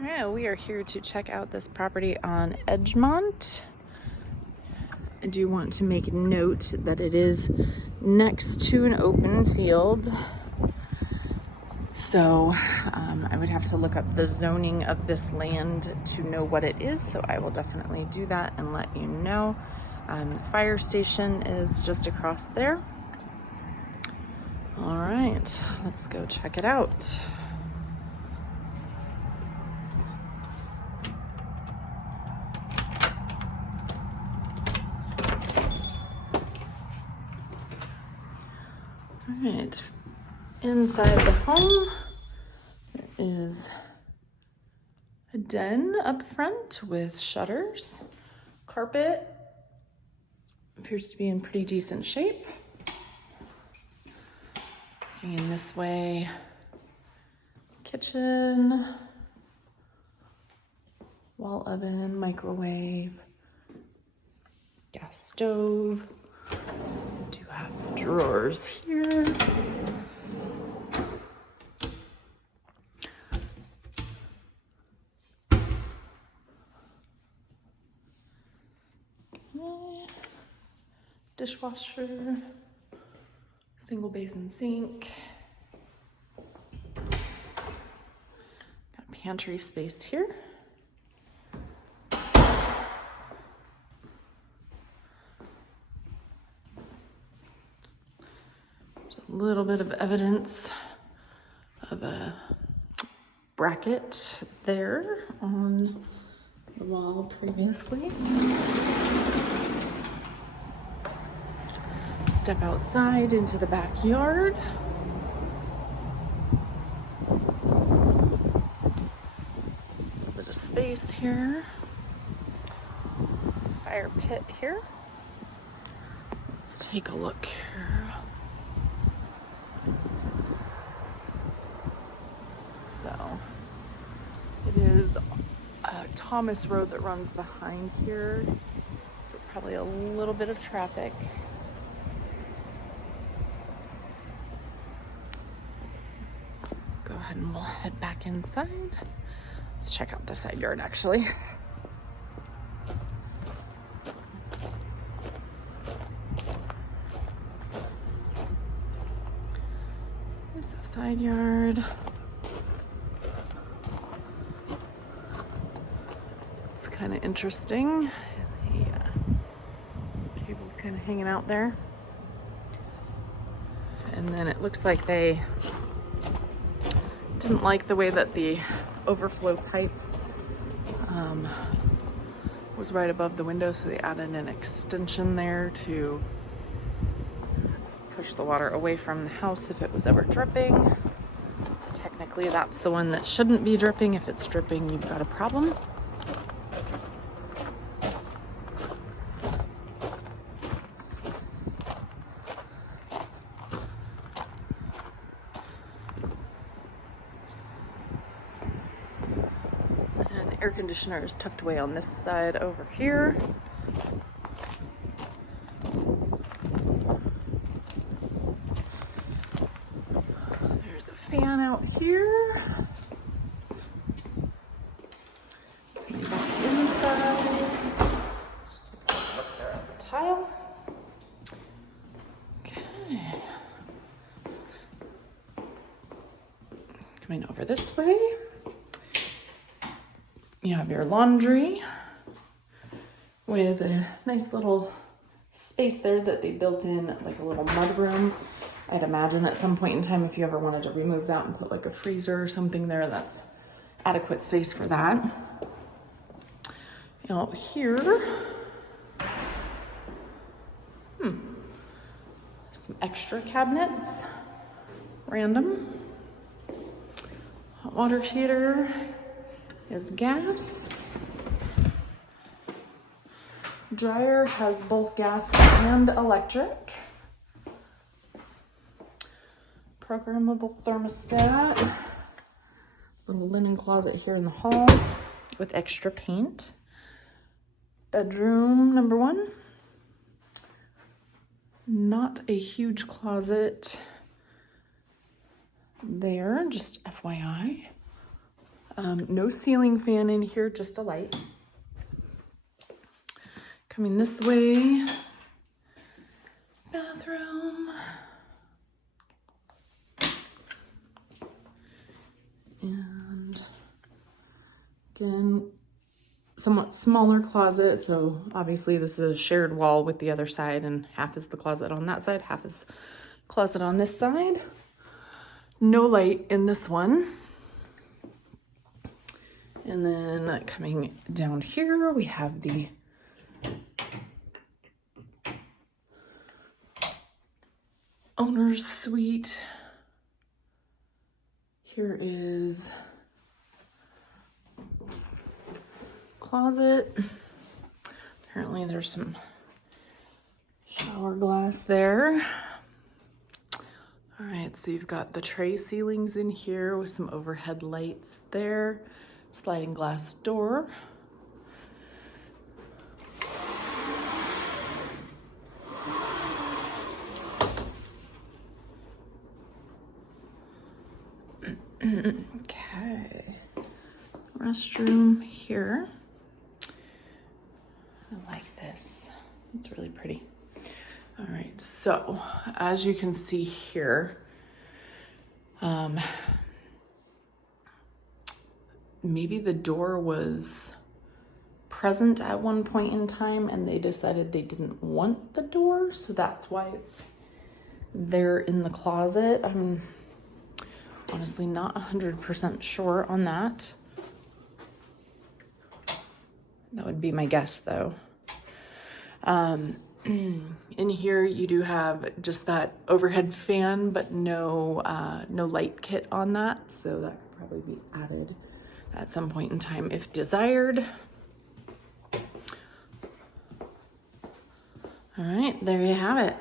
All right, we are here to check out this property on Edgemont. I do want to make note that it is next to an open field. So I would have to look up the zoning of this land to know what it is. So I will definitely do that and let you know. The fire station is just across there. All right, let's go check it out. All right, inside the home, there is a den up front with shutters. Carpet appears to be in pretty decent shape. Looking in this way, kitchen, wall oven, microwave, gas stove. Do have drawers here. Dishwasher, single basin sink. Got pantry space here. There's a little bit of evidence of a bracket there on the wall previously. Step outside into the backyard. A bit of space here. Fire pit here. Let's take a look here. So it is a Thomas Road that runs behind here. So probably a little bit of traffic. Go ahead and we'll head back inside. Let's check out the side yard actually. There's the side yard. It's kind of interesting. The cable's kind of hanging out there. And then it looks like they didn't like the way that the overflow pipe was right above the window, so they added an extension there to push the water away from the house if it was ever dripping. Technically, that's the one that shouldn't be dripping. If it's dripping, you've got a problem. Air conditioner is tucked away on this side over here. There's a fan out here. Coming back inside. Just take a look there at the tile. Okay. Coming over this way. You have your laundry with a nice little space there that they built in, like a little mud room. I'd imagine at some point in time, if you ever wanted to remove that and put like a freezer or something there, that's adequate space for that. Out here, some extra cabinets, random. Hot water heater. Is gas. Dryer has both gas and electric. Programmable thermostat. Little linen closet here in the hall with extra paint. Bedroom number 1. Not a huge closet there, just FYI. No ceiling fan in here, just a light. Coming this way, bathroom. And again, somewhat smaller closet. So obviously this is a shared wall with the other side, and half is the closet on that side, half is closet on this side. No light in this one. And then coming down here, we have the owner's suite. Here is closet. Apparently there's some shower glass there. All right, so you've got the tray ceilings in here with some overhead lights there. Sliding glass door. Okay, restroom here. I like this, it's really pretty. All right, so as you can see here, maybe the door was present at one point in time and they decided they didn't want the door, so that's why it's there in the closet. I'm honestly not 100% sure on that. That would be my guess though. In here you do have just that overhead fan, but no light kit on that, so that could probably be added at some point in time if desired. All right, there you have it.